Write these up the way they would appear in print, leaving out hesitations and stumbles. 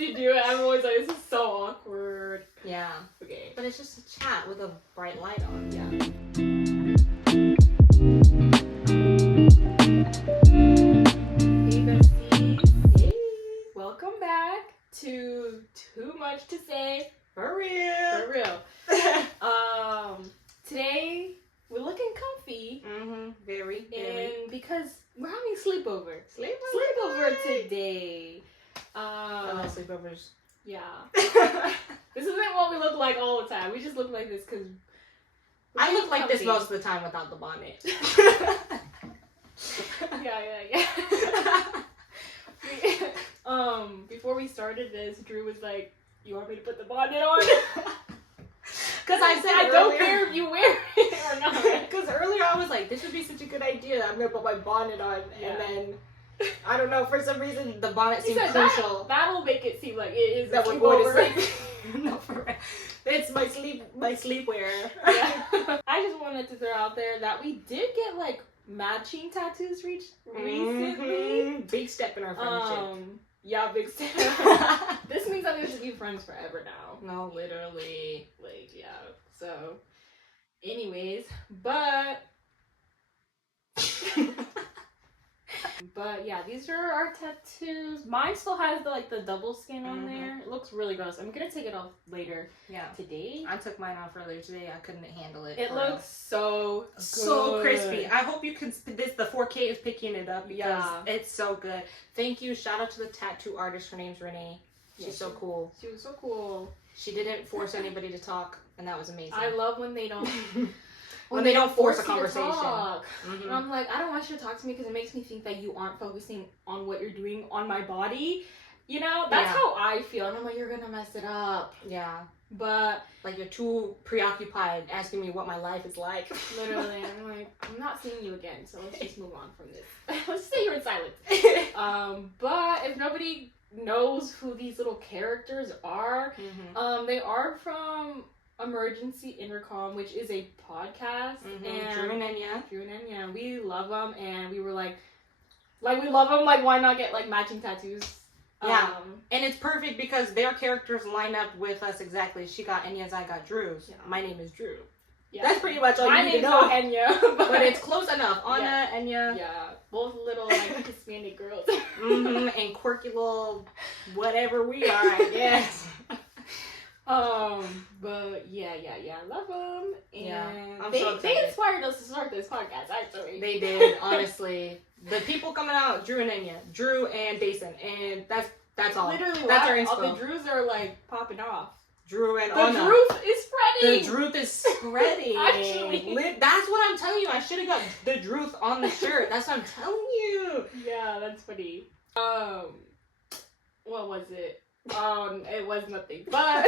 to do it. I'm always like, this is so awkward. Yeah. Okay. But it's just a chat with a bright light on. Yeah. Hey, besties. Yay. Welcome back to Too Much to Say. For real. For real. Today we're looking comfy. Very. And because we're having sleepover. Sleepover Today. I love sleepovers. Yeah. This isn't what we look like all the time. We just look like this because I look like this most of the time without the bonnet. Yeah. Before we started this, Drew was like, "You want me to put the bonnet on?" Because I said I don't care if you wear it or not. Because earlier I was like, this would be such a good idea. I'm gonna put my bonnet on, Yeah. and then I don't know, for some reason the bonnet He seemed said crucial. that'll make it seem like it is That a we're going to sleepover. sleep. No, for real. It's my sleepwear. Yeah. I just wanted to throw out there that we did get like matching tattoos recently. Big step in our friendship. Yeah, big step. This means that we should be friends forever now. No, literally. Like, yeah. So, anyways, but yeah, these are our tattoos. Mine still has the double skin on there. It looks really gross. I'm gonna take it off later. Yeah. Today. I took mine off earlier today. I couldn't handle it. It looks so good. So crispy. I hope you can. The 4K is picking it up because it's so good. Thank you. Shout out to the tattoo artist. Her name's Renee. She's so cool. She was so cool. She didn't force anybody to talk, and that was amazing. I love when they don't. when they don't force a you to conversation. talk. And I'm like, I don't want you to talk to me because it makes me think that you aren't focusing on what you're doing on my body. You know, that's how I feel. And I'm like, you're gonna mess it up. Yeah. But like, you're too preoccupied asking me what my life is like. Literally, I'm like, I'm not seeing you again, so let's just move on from this. Let's stay here in silence. But if nobody knows who these little characters are, they are from Emergency Intercom, which is a podcast. And Drew and Enya, we love them, and we were like we love them. Like, why not get like matching tattoos? Yeah, and it's perfect because their characters line up with us exactly. She got Enya's, I got Drew's. Yeah. My name is Drew. Yeah. That's pretty much all you need to know. My name's not Enya, but it's close enough. Anna, Enya. Yeah, both little like Hispanic girls. And quirky little whatever we are, I guess. But yeah, I love them. And they inspired us to start this podcast, actually. They did, honestly. The people coming out, Drew and Enya, Drew and Dason, and that's all. Literally, that's our inspo. All the Drews are like popping off. Drew and the truth is spreading. The truth is spreading. Actually, that's what I'm telling you. I should have got the truth on the shirt. That's what I'm telling you. Yeah, that's funny. What was it? It was nothing. But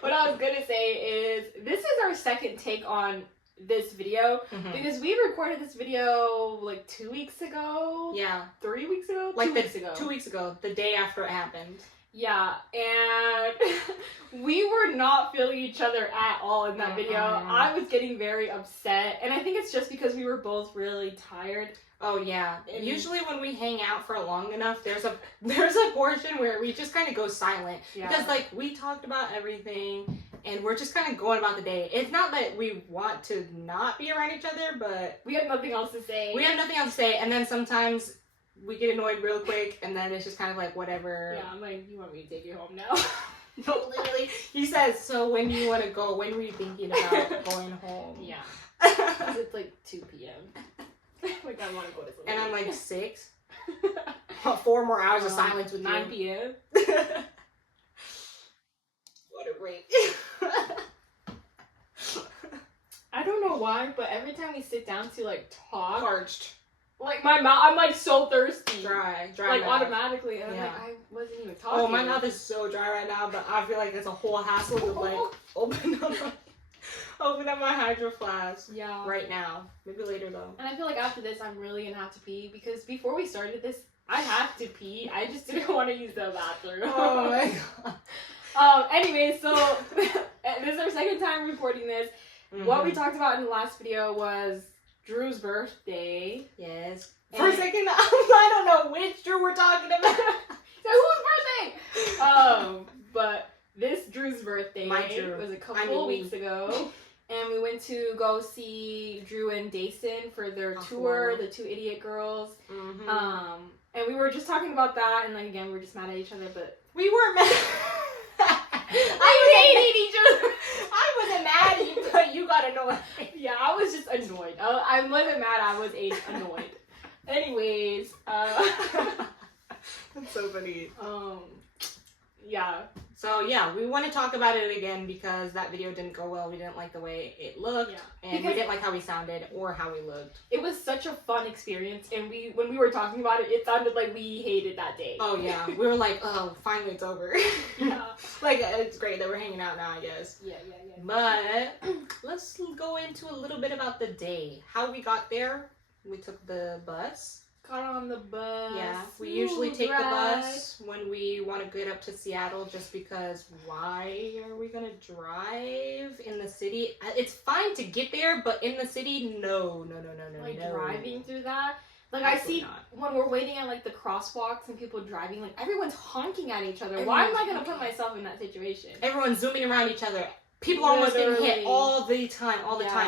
what I was gonna say is this is our second take on this video because we recorded this video like 2 weeks ago. Yeah. 3 weeks ago? Like 2 weeks ago. 2 weeks ago, the day after it happened. Yeah, and we were not feeling each other at all in that video. I was getting very upset, and I think it's just because we were both really tired. Oh yeah. And usually when we hang out for long enough, there's a portion where we just kind of go silent because like we talked about everything and we're just kind of going about the day. It's not that we want to not be around each other, but we have nothing else to say. And then sometimes we get annoyed real quick, and then it's just kind of like whatever. Yeah, I'm like, you want me to take you home now? No, literally. He says, so when do you want to go? When were you thinking about going home? Yeah. It's like 2 p.m. Like, I want to go to sleep. And I'm like, 6? 4 more hours of silence with 9 p.m. What a break. I don't know why, but every time we sit down to like talk, parched. Like my mouth, I'm like so thirsty. Dry like mouth. Automatically, and I'm like, I wasn't even talking. Oh, my mouth is so dry right now, but I feel like it's a whole hassle to like open up my hydro flask. Yeah. Right now, maybe later though. And I feel like after this, I'm really gonna have to pee because before we started this, I had to pee. I just didn't want to use the bathroom. Oh my god. Anyway, so this is our second time recording this. What we talked about in the last video was Drew's birthday. Yes. For a second, I don't know which Drew we're talking about. So whose birthday. My Drew. It was a couple weeks ago. And we went to go see Drew and Dason for their tour, the Two Idiot Girls. Mm-hmm. And we were just talking about that, and like again, we were just mad at each other, but we weren't mad. I hated each other. I wasn't mad at you, but you got annoyed. Yeah, I was just annoyed. I wasn't mad. I was annoyed. Anyways, that's so funny. Yeah. So yeah, we want to talk about it again because that video didn't go well. We didn't like the way it looked, and we didn't like how we sounded or how we looked. It was such a fun experience, and when we were talking about it, it sounded like we hated that day. Oh yeah, we were like, oh, finally it's over. Yeah. Like it's great that we're hanging out now, I guess. Yeah. But let's go into a little bit about the day. How we got there. We took the bus. Got on the bus. Yeah, we usually take the bus when we want to get up to Seattle just because why are we going to drive in the city? It's fine to get there, but in the city, no. Like driving through that? Like Absolutely I see when we're waiting at like the crosswalks and people driving, like everyone's honking at each other. Why am I going to put myself in that situation? Everyone's zooming around each other. People are almost getting hit all the time.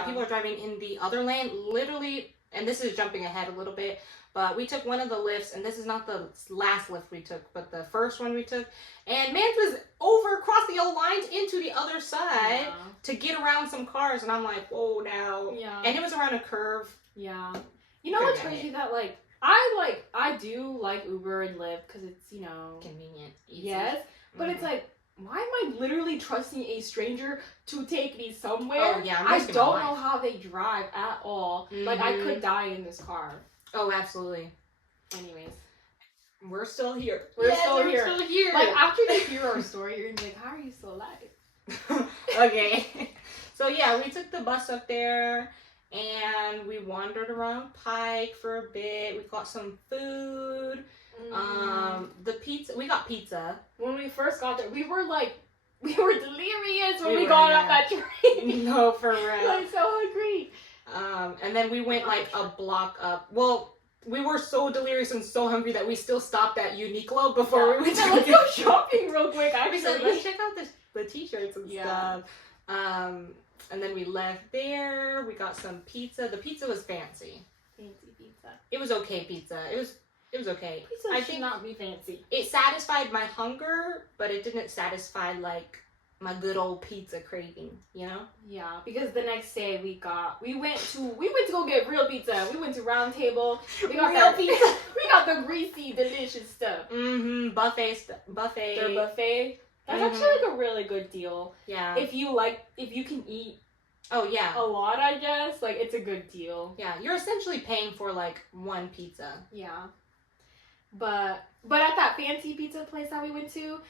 People are driving in the other lane, literally, and this is jumping ahead a little bit. But we took one of the lifts, and this is not the last lift we took, but the first one we took. And Mans was over across the old lines into the other side to get around some cars. And I'm like, whoa, now. Yeah. And it was around a curve. Yeah. You know what's crazy? That, like, I do like Uber and Lyft because it's, you know. Convenient. Easy. Yes. But it's like, why am I literally trusting a stranger to take me somewhere? Oh, yeah. I don't know how they drive at all. Mm-hmm. Like, I could die in this car. Oh, absolutely. Anyways. We're still here. We're still here. Like, after you hear our story, you're gonna be like, how are you still alive? Okay. So, yeah, we took the bus up there, and we wandered around Pike for a bit. We got some food. The pizza. We got pizza. When we first got there, we were delirious when we got off that train. No, for real. I'm so hungry. And then we went like a block up. Well, we were so delirious and so hungry that we still stopped at Uniqlo before we went to let's go shopping real quick. We said, let's check out the t-shirts and stuff. And then we left there. We got some pizza. The pizza was fancy. Fancy pizza. It was okay pizza. It was okay. Pizza should not be fancy. It satisfied my hunger, but it didn't satisfy like my good old pizza craving, you know? Yeah, because the next day we went to go get real pizza. We went to Round Table. We got real pizza. We got the greasy, delicious stuff. Buffet. Their buffet. That's actually like a really good deal. Yeah. If you can eat. Oh yeah. A lot, I guess. Like it's a good deal. Yeah, you're essentially paying for like one pizza. Yeah. But at that fancy pizza place that we went to,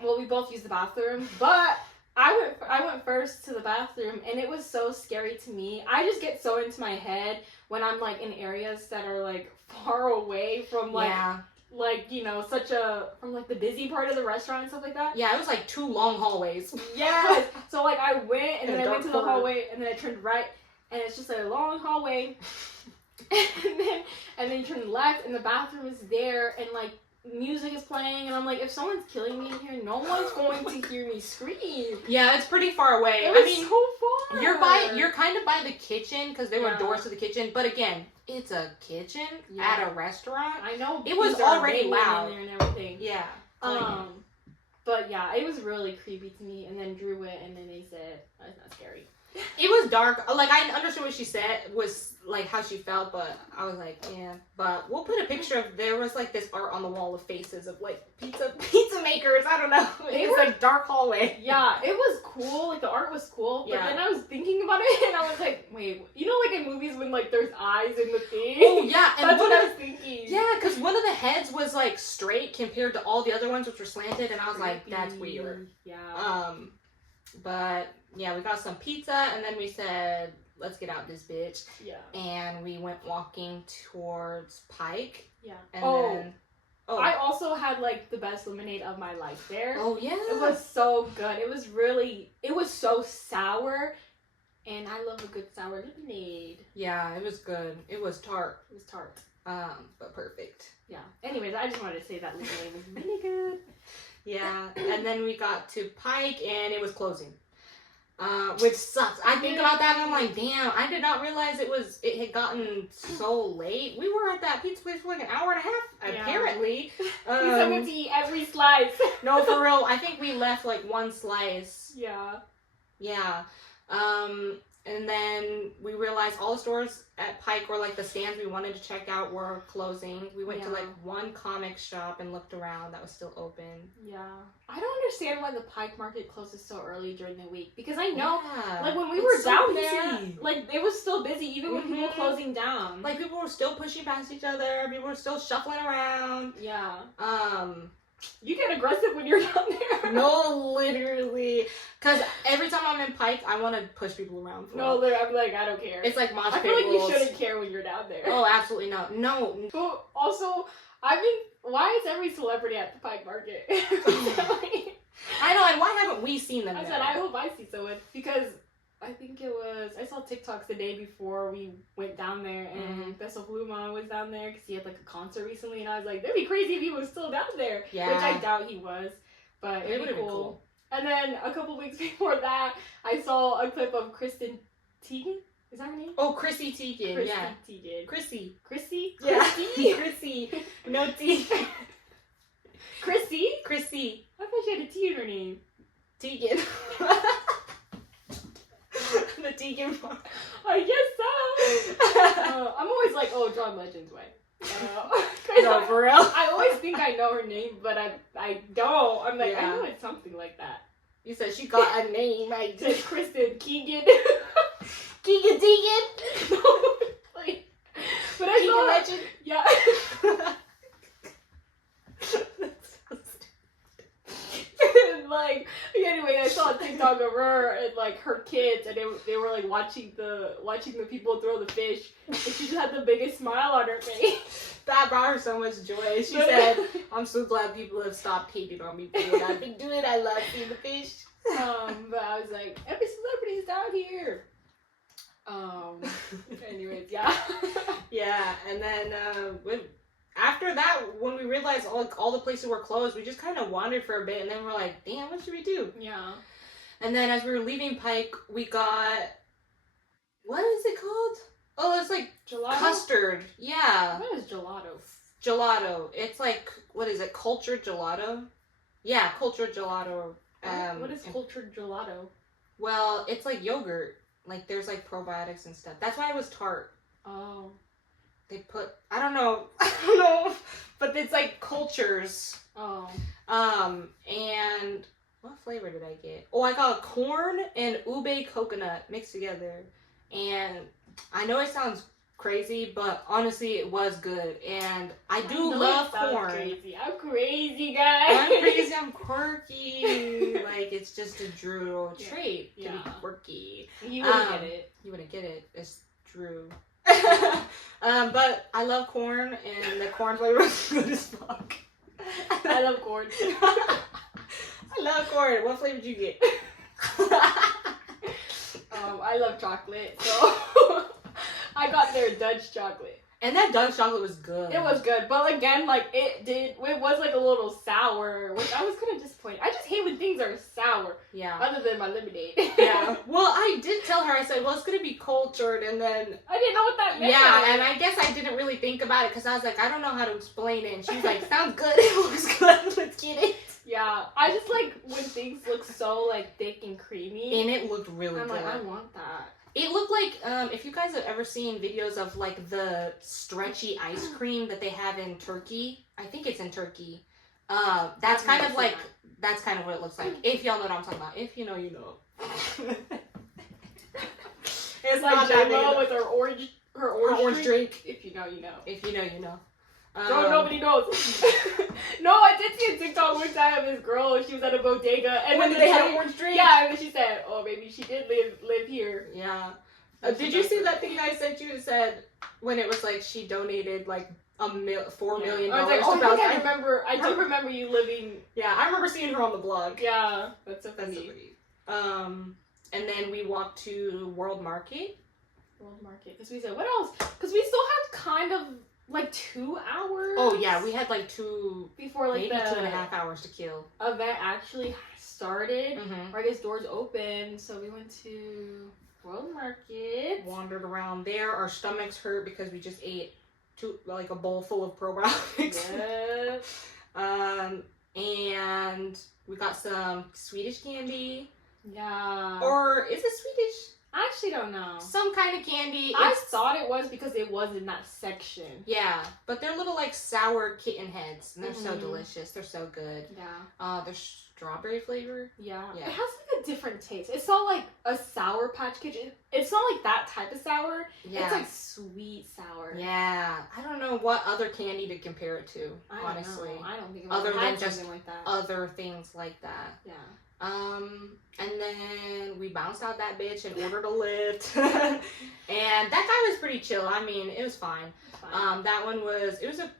we both used the bathroom, but I went first to the bathroom, and it was so scary to me. I just get so into my head when I'm like in areas that are like far away from like you know from like the busy part of the restaurant and stuff like that. Yeah, it was like 2 long hallways. Yes. So like I went and then I went to the hallway and then I turned right and it's just a long hallway. and then you turn left and the bathroom is there and like music is playing and I'm like, if someone's killing me in here, no one's going to hear me scream. Yeah, it's pretty far away. I mean, so far. You're kind of by the kitchen because there were doors to the kitchen, but again, it's a kitchen at a restaurant. I know. It was already loud in there and everything. Yeah. But yeah, it was really creepy to me. And then Drew went, and then they said, oh, "It's not scary." It was dark. Like I understood what she said was like how she felt, but I was like, yeah. But we'll put a picture of. There was like this art on the wall of faces of like pizza makers. I don't know. It was like dark hallway. Yeah, it was cool. Like the art was cool. But then I was thinking about it, and I was like, wait, you know, like in movies when like there's eyes in the thing. Oh yeah, and that's what I was thinking. Yeah, because one of the heads was like straight compared to all the other ones, which were slanted, and I was like, that's weird. Yeah. But yeah, we got some pizza, and then we said, let's get out this bitch. Yeah. And we went walking towards Pike. Yeah. And then... Oh. I also had, like, the best lemonade of my life there. Oh, yeah. It was so good. It was so sour, and I love a good sour lemonade. Yeah, it was good. It was tart. It was tart. But perfect. Yeah. Anyways, I just wanted to say that lemonade was really good. Yeah. And then we got to Pike and it was closing. Which sucks. I think about that and I'm like, damn, I did not realize it had gotten so late. We were at that pizza place for like an hour and a half, apparently. We still went to eat every slice. No, for real. I think we left like one slice. Yeah. Yeah. And then we realized all the stores at Pike were like the stands we wanted to check out were closing. We went to like one comic shop and looked around that was still open. Yeah. I don't understand why the Pike Market closes so early during the week. Because I know, like when we were down there, like it was still busy even with people closing down. Like people were still pushing past each other. People were still shuffling around. Yeah. You get aggressive when you're down there. No, literally. Because every time I'm in Pike, I want to push people around. No, literally, I'm like, I don't care. It's like mosh pit I feel like rules. you shouldn't care when you're down there. Oh, absolutely not. No. But also, why is every celebrity at the Pike Market? I know, and why haven't we seen them I said, I hope I see someone. Because I think I saw TikToks the day before we went down there, and Bessel Bluma was down there because he had like a concert recently, and I was like, that'd be crazy if he was still down there. Yeah. Which I doubt he was, but it would be cool. And then a couple weeks before that, I saw a clip of Kristen Teigen. Is that her name? Oh, Chrissy Teigen. Chrissy Yeah. Teigen. Chrissy. Chrissy? Yeah. Chrissy? Chrissy. No T. Chrissy? Chrissy. I thought she had a T in her name. Teigen. The Teigen part. I guess so. I'm always like, oh, John Legend's way. No, for real. I always think I know her name, but I don't. I'm like, I know it's something like that. You said she got a name. I said Kristen Keegan. Keegan Teagan. No, like, but I Keegan saw Legend. Yeah. And like, anyway, I saw a TikTok of her and like her kids, and they were like watching the people throw the fish, and she just had the biggest smile on her face. That brought her so much joy. She said, "I'm so glad people have stopped hating on me for what I've been doing. I love seeing the fish." But I was like, every celebrity's down here. Anyways, yeah. Yeah, and then after that, when we realized all the places were closed, we just kind of wandered for a bit, and then we're like, damn, what should we do? Yeah. And then as we were leaving Pike, we got, what is it called? Oh, it's like gelato? Custard. Yeah. What is gelato? Gelato. It's like, what is it? Cultured gelato? Yeah, cultured gelato. What is cultured gelato? Well, it's like yogurt. Like, there's like probiotics and stuff. That's why it was tart. Oh. They put, I don't know, but it's like cultures. Oh. And what flavor did I get? Oh, I got corn and ube coconut mixed together. And I know it sounds crazy, but honestly, it was good. And I do love corn. Crazy. I'm crazy, guys. I'm crazy. I'm quirky. Like, it's just a Drew trait to be quirky. You wouldn't get it. You wouldn't get it. It's Drew. But I love corn, and the corn flavor is good as fuck. I love corn. I love corn. What flavor did you get? I love chocolate, so I got their Dutch chocolate. And that Dutch chocolate was good. It was good, but again, like it was like a little sour, which I was kind of disappointed. I just hate when things are sour. Yeah. Other than my lemonade. Yeah. Well, I did tell her. I said, "Well, it's gonna be cultured," and then I didn't know what that meant. Yeah, and I guess I didn't really think about it because I was like, I don't know how to explain it. And she's like, "Sounds good. It looks good. Let's get it." Yeah, I just like when things look so like thick and creamy. And it looked really good. I'm like, I want that. It looked like, if you guys have ever seen videos of, like, the stretchy ice cream that they have in Turkey. I think it's in Turkey. That's kind of like, that's kind of what it looks like. If y'all know what I'm talking about. If you know, you know. It's like J-Lo with her orange drink. If you know, you know. If you know, you know. Nobody knows. No, I did see a TikTok one time of this girl. She was at a bodega, and when they had an orange drink. Yeah, and then she said, "Oh, maybe she did live here." Yeah. Did you see that thing I sent you? It said when it was like she donated like $4 million. I was like, oh, I remember. I do remember you living. Yeah, I remember seeing her on the blog. Yeah, that's so funny. And then we walked to World Market. Because we said, what else? Because we still had kind of like 2 hours. Oh yeah, we had like two, before like maybe the 2.5 hours to kill. event actually started. Mm-hmm. Or I guess doors open, so we went to World Market. Wandered around there. Our stomachs hurt because we just ate a bowl full of probiotics. Yep. And we got some Swedish candy. Yeah. Or is it Swedish? I actually don't know. Some kind of candy. I thought it was because it was in that section. Yeah, but they're little like sour kitten heads, and they're so delicious. They're so good. Yeah. They're strawberry flavor. Yeah. Yeah. It has like a different taste. It's not like a Sour Patch Kids. It's not like that type of sour. Yeah. It's like sweet sour. Yeah. I don't know what other candy to compare it to, honestly. I don't think I've other ever than had just something like that. other things like that. Yeah. And then we bounced out that bitch and ordered a lift. And that guy was pretty chill. I mean, it was fine. That one was a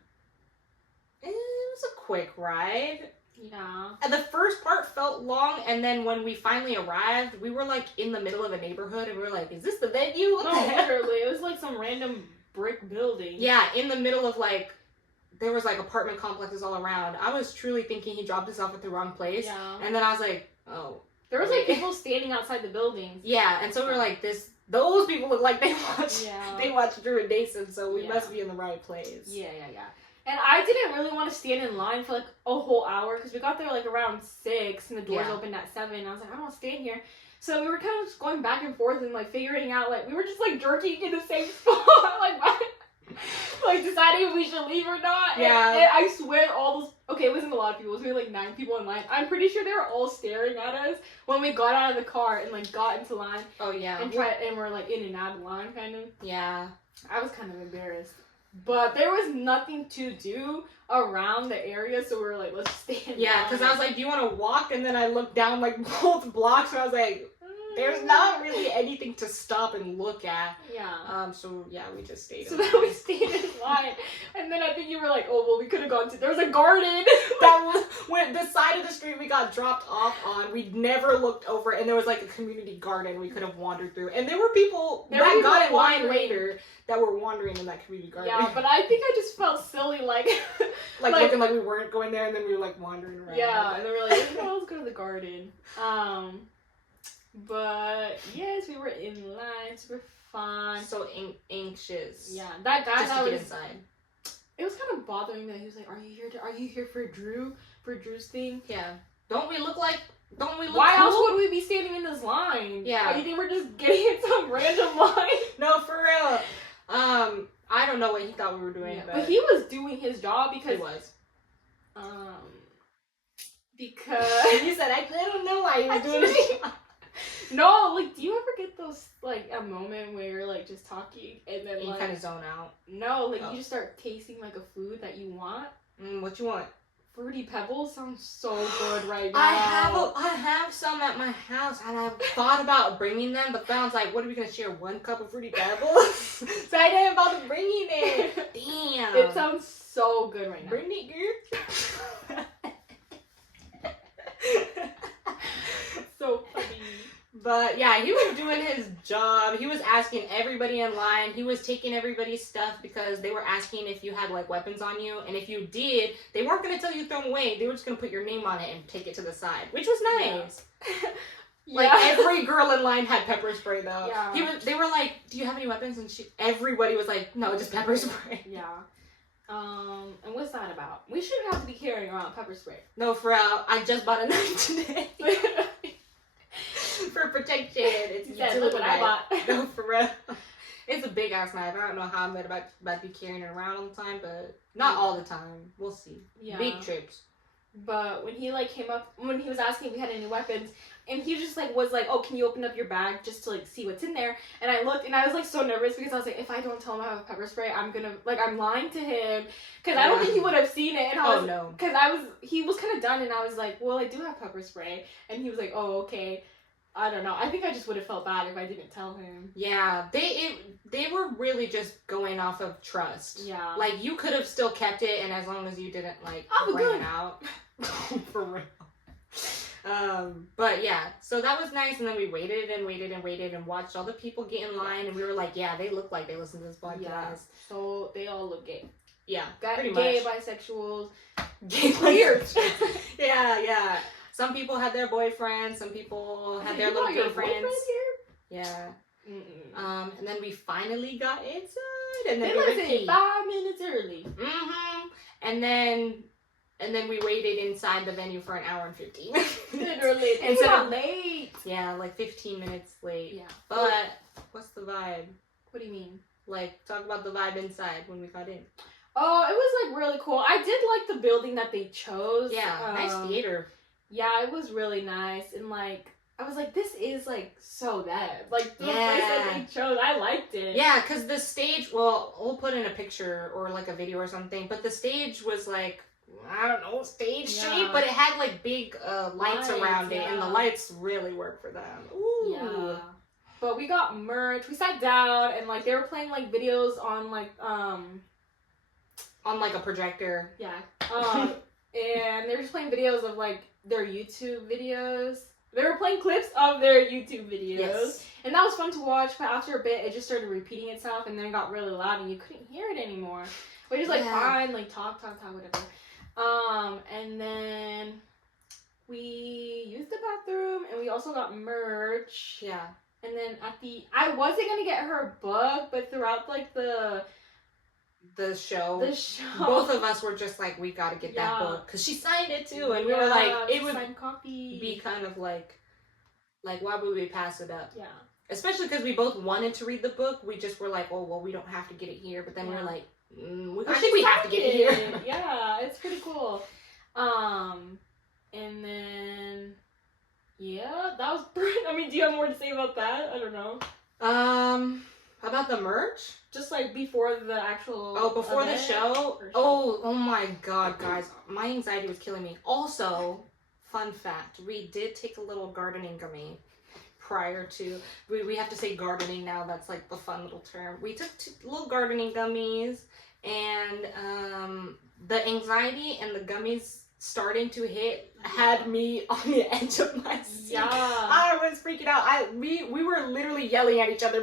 quick ride. Yeah. And the first part felt long, and then when we finally arrived, we were like in the middle of a neighborhood, and we were like, is this the venue? No, literally. It was like some random brick building. Yeah, in the middle of like, there was like apartment complexes all around. I was truly thinking he dropped us off at the wrong place. Yeah. And then I was like, oh. There was like people standing outside the buildings. Yeah, and so we were like, those people look like they watched Drew and Dason, so we must be in the right place. Yeah. And I didn't really want to stand in line for like a whole hour because we got there like around 6 and the doors opened at 7. I was like, I don't want to stand here. So we were kind of just going back and forth and like figuring out, like, we were just like jerking in the same spot. Like, what? Like deciding if we should leave or not. Yeah. And I swear all those, okay, it wasn't a lot of people. It was maybe like 9 people in line. I'm pretty sure they were all staring at us when we got out of the car and like got into line. Oh yeah. And we're like in and out of line kind of. Yeah. I was kind of embarrassed. But there was nothing to do around the area, so we were like, let's stand. Yeah, because I was like, do you want to walk? And then I looked down like both blocks, and I was like, there's not really anything to stop and look at. Yeah. So yeah, we just stayed. So then we stayed in line, and then I think you were like, oh well, we could have gone to. There was a garden that went the side of the street we got dropped off on. We never looked over, and there was like a community garden we could have wandered through, and there were people that got in line later that were wandering in that community garden. Yeah, but I think I just felt silly, like looking like we weren't going there, and then we were like wandering around. Yeah, and then we were like, oh, let's go to the garden. But yes, we were in line, super fun. So anxious. Yeah, that guy just that to was get inside. It was kind of bothering me that he was like, "Are you here for Drew's thing?" Yeah. Don't we look? Why cool? else would we be standing in this line? Yeah. You think we're just getting in some random line? No, for real. I don't know what he thought we were doing, but he was doing his job because he was. Because you said I don't know why he was doing his job. No, like, do you ever get those, like, a moment where you're, like, just talking and then, you like... kind of zone out? No, like, you just start tasting, like, a food that you want. What you want? Fruity Pebbles sounds so good right now. I have some at my house, and I've thought about bringing them, but then I was like, what are we going to share, 1 cup of Fruity Pebbles? So I didn't bother bringing it. Damn. It sounds so good right now. Bring it, girl. So funny. But yeah, he was doing his job. He was asking everybody in line. He was taking everybody's stuff because they were asking if you had like weapons on you. And if you did, they weren't going to tell you to throw them away. They were just going to put your name on it and take it to the side, which was nice. Yeah. Like every girl in line had pepper spray though. Yeah. They were like, do you have any weapons? And everybody was like, no, just pepper spray. Yeah. And what's that about? We shouldn't have to be carrying around pepper spray. No, for real. I just bought a knife today. For protection. It's look what I bought. No, for real. It's a big ass knife. I don't know how I'm about to be carrying it around all the time, but not all the time. We'll see. Yeah. Big trips. But when he like came up, when he was asking if we had any weapons, and he just like was like, oh, can you open up your bag just to like see what's in there? And I looked, and I was like so nervous because I was like, if I don't tell him I have a pepper spray, I'm gonna like I'm lying to him because I don't think he would have seen it. And I was, no, because he was kind of done, and I was like, well, I do have pepper spray, and he was like, oh, okay. I don't know. I think I just would have felt bad if I didn't tell him. Yeah, they were really just going off of trust. Yeah, like you could have still kept it, and as long as you didn't like bring it out. For real. But yeah, so that was nice, and then we waited and watched all the people get in line, and we were like, yeah, they look like they listen to this podcast. Yeah, so they all look gay. Yeah, Got pretty gay, much. bisexuals. Gay, Weird. yeah. Some people had their boyfriends. Some people had their little gay friends. Yeah. Mm-mm. And then we finally got inside, and then They we let us went in pee. 5 minutes early. And then we waited inside the venue for an hour and 15 minutes. Literally. And Instead so of late. Yeah, like 15 minutes late. Yeah. But what's the vibe? What do you mean? Like, talk about the vibe inside when we got in. Oh, it was like really cool. I did like the building that they chose. Yeah, nice theater. Yeah, it was really nice. And like, I was like, this is like so bad. Like, the place that they chose, I liked it. Yeah, because the stage, well, we'll put in a picture or like a video or something, but the stage was like, I don't know, stage shape, but it had like big lights around it, and the lights really worked for them. Ooh. Yeah. But we got merch. We sat down, and like they were playing like videos on like on like a projector. Yeah. And they were just playing videos of like their YouTube videos. They were playing clips of their YouTube videos. Yes. And that was fun to watch, but after a bit it just started repeating itself, and then it got really loud and you couldn't hear it anymore. Which is like fine, like talk, whatever. And then we used the bathroom, and we also got merch. Yeah. And then I wasn't gonna get her a book, but throughout like the show, both of us were just like, we gotta get that book, because she signed it too, and we were like, it would be kind of like why would we pass it up? Yeah. Especially because we both wanted to read the book. We just were like, oh well, we don't have to get it here, but then we were like, I think we have to get it here. Yeah, it's pretty cool. And then yeah, that was pretty. I mean, do you have more to say about that? I don't know. About the merch? Just like before the actual. Oh, before the event? show? Oh my god, guys. My anxiety was killing me. Also, fun fact, we did take a little gardening gummy prior to. We have to say gardening now. That's like the fun little term. We took 2 little gardening gummies, and the anxiety and the gummies starting to hit had me on the edge of my seat. Yeah. I was freaking out. We were literally yelling at each other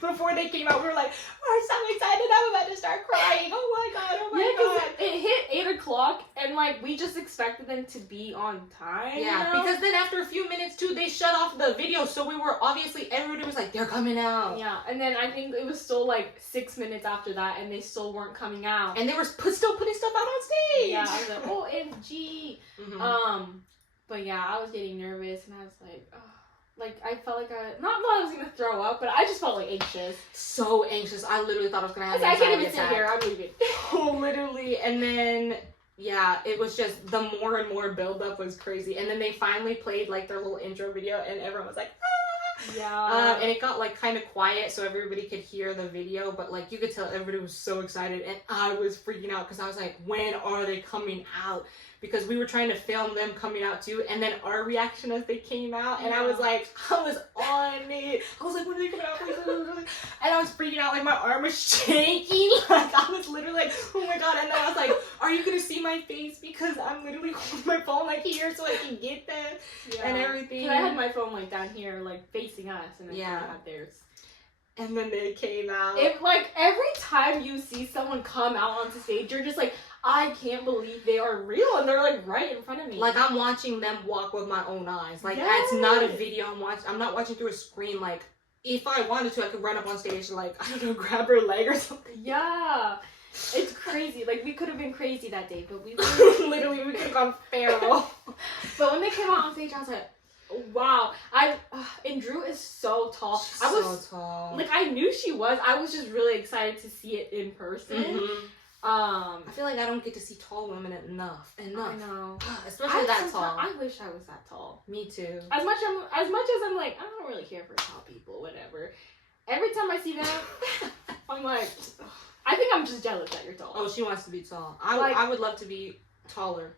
before they came out. We were like, we're so excited, I'm about to start crying. Oh my god, Yeah, it hit 8 o'clock, and like we just expected them to be on time. Yeah, you know? because then after a few minutes too, they shut off the video, so we were everybody was like, they're coming out. Yeah, and then I think it was still like 6 minutes after that, and they still weren't coming out. And they were still putting stuff out on stage. Yeah, I was like, OMG. But yeah, I was getting nervous, and I was like, oh. Like, I felt like not that I was gonna throw up, but I just felt like anxious. So anxious. I literally thought I was gonna have an I can't anxiety even sit attack. here, I'm leaving. Oh, literally. And then, yeah, it was just, the more and more build-up was crazy. And then they finally played, like, their little intro video, and everyone was like, ah! Yeah. And it got, like, kind of quiet, so everybody could hear the video, but, like, you could tell everybody was so excited, and I was freaking out, because I was like, when are they coming out? Because we were trying to film them coming out too, and then our reaction as they came out, and I was like, I was on it. I was like, when are they coming out? And I was freaking out, like my arm was shaking. Like I was literally like, oh my god. And then I was like, are you gonna see my face? Because I'm literally holding my phone like here so I can get them and everything. I had my phone like down here, like facing us, and then they had theirs. And then they came out. If like every time you see someone come out onto stage, you're just like, I can't believe they are real, and they're like right in front of me. Like I'm watching them walk with my own eyes. Like it's not a video I'm not watching through a screen. Like if I wanted to, I could run up on stage and like, I don't know, grab her leg or something. Yeah. It's crazy. Like we could have been crazy that day, but we literally we could have gone feral. But when they came out on stage, I was like, wow. And Drew is so tall. She's so tall. Like I knew she was. I was just really excited to see it in person. Mm-hmm. I feel like I don't get to see tall women enough. I know. Especially that tall. I wish I was that tall. Me too. As much as I'm like, I don't really care for tall people, whatever. Every time I see them, I'm like, I think I'm just jealous that you're tall. Oh, she wants to be tall. I would love to be taller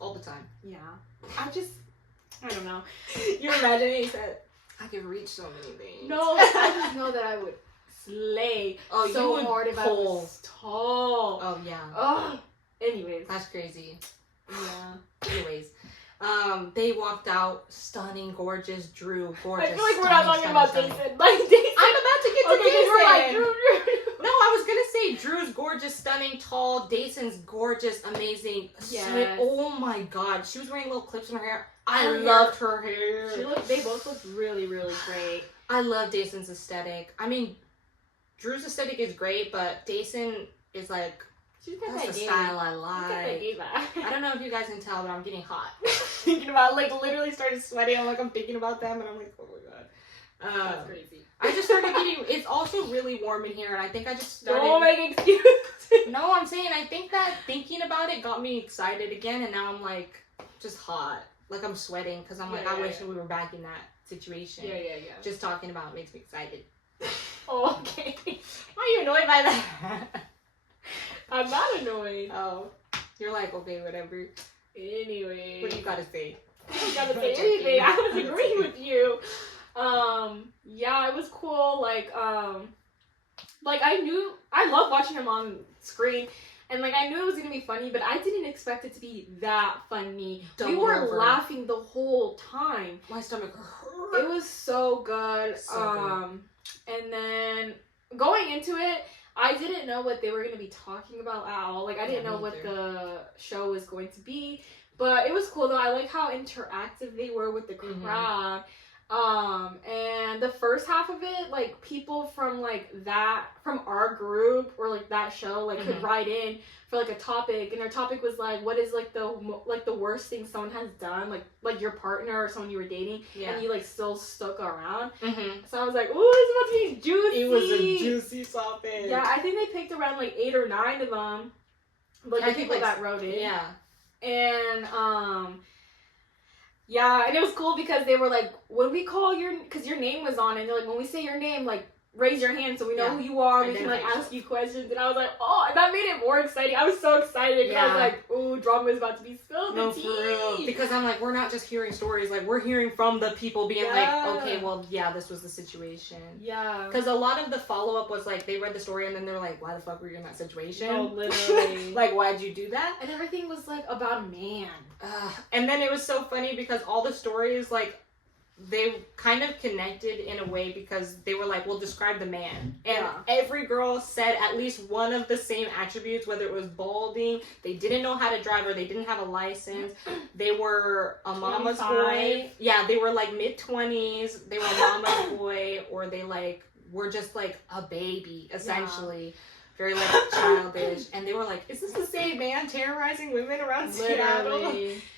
all the time. Yeah. I don't know. You imagine he said, I could reach so many things. No, I just know that I would slay so hard if I was tall. Oh, yeah. Oh. Anyways. That's crazy. Yeah. Anyways. They walked out, stunning, gorgeous, Drew, gorgeous. I feel like we're not talking about Jason. Like Jason. I'm about to get to Jason. We're like, Drew. No, I was gonna say Drew's gorgeous, stunning, tall. Dayson's gorgeous, amazing. Yes. Oh my god, she was wearing little clips in her hair. I loved her hair. They both looked really, really great. I love Dayson's aesthetic. I mean, Drew's aesthetic is great, but Dayson is like, that's the style I like. I don't know if you guys can tell, but I'm getting hot. Thinking about, like, literally started sweating. I'm like, I'm thinking about them, and I'm like, oh my god. That's crazy. I just started getting, it's also really warm in here, and I think I just started. Don't make excuses. No, I'm saying, I think that thinking about it got me excited again, and now I'm like, just hot. Like, I'm sweating, because I'm like, I wish we were back in that situation. Yeah. Just talking about it makes me excited. Oh, okay. Why are you annoyed by that? I'm not annoyed. Oh. You're like, okay, whatever. Anyway. What do you gotta say? I don't gotta say anything. I was agreeing with you. Yeah, it was cool. Like I love watching him on screen. And, like, I knew it was going to be funny, but I didn't expect it to be that funny. We were laughing the whole time. My stomach hurt. It was so good. So good. And then going into it, I didn't know what they were going to be talking about at all. Like, I didn't know what the show was going to be. But it was cool, though. I like how interactive they were with the crowd. And the first half of it, like, people from, like, from our group or, like, that show, like, could write in for, like, a topic, and their topic was, like, what is, like, the worst thing someone has done, like your partner or someone you were dating, and you, like, still stuck around. So I was like, ooh, it's about to be juicy. It was a juicy topic. Yeah, I think they picked around, like, 8 or 9 of them, like, the people that wrote it. Yeah. And, yeah, and it was cool because they were like, when we call because your name was on it, and they're like, when we say your name, like, raise your hand so we know who you are, we can, like, ask you questions, and I was like, oh, and that made it more exciting. I was so excited, because I was like, ooh, drama is about to be spilled. No, for real. Because I'm like, we're not just hearing stories, like, we're hearing from the people being like, okay, well, yeah, this was the situation. Yeah. Because a lot of the follow-up was, like, they read the story, and then they're like, why the fuck were you in that situation? Oh, literally. Like, why'd you do that? And everything was, like, about a man. And then it was so funny, because all the stories, like, they kind of connected in a way, because they were like, well, describe the man. And every girl said at least one of the same attributes, whether it was balding, they didn't know how to drive, or they didn't have a license, they were a mama's 25. boy. Yeah, they were like mid-20s, they were a mama's boy, or they like were just like a baby, essentially. Yeah. Very, like, childish. And they were like, is this the same man terrorizing women around Seattle?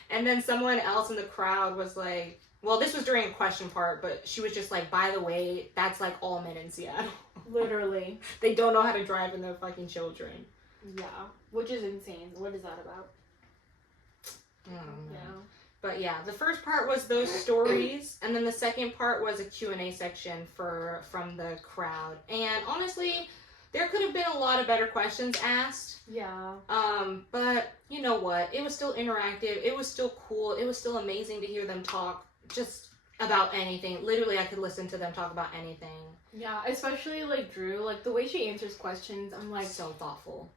And then someone else in the crowd was like, well, this was during a question part, but she was just like, by the way, that's like all men in Seattle. Literally. They don't know how to drive, and they're fucking children. Yeah. Which is insane. What is that about? I don't know. Yeah. But yeah, the first part was those stories, and then the second part was a Q&A section from the crowd. And honestly, there could have been a lot of better questions asked. Yeah. But you know what? It was still interactive. It was still cool. It was still amazing to hear them talk just about anything. Literally, I could listen to them talk about anything. Yeah, especially, like, Drew. Like, the way she answers questions, I'm like... So thoughtful.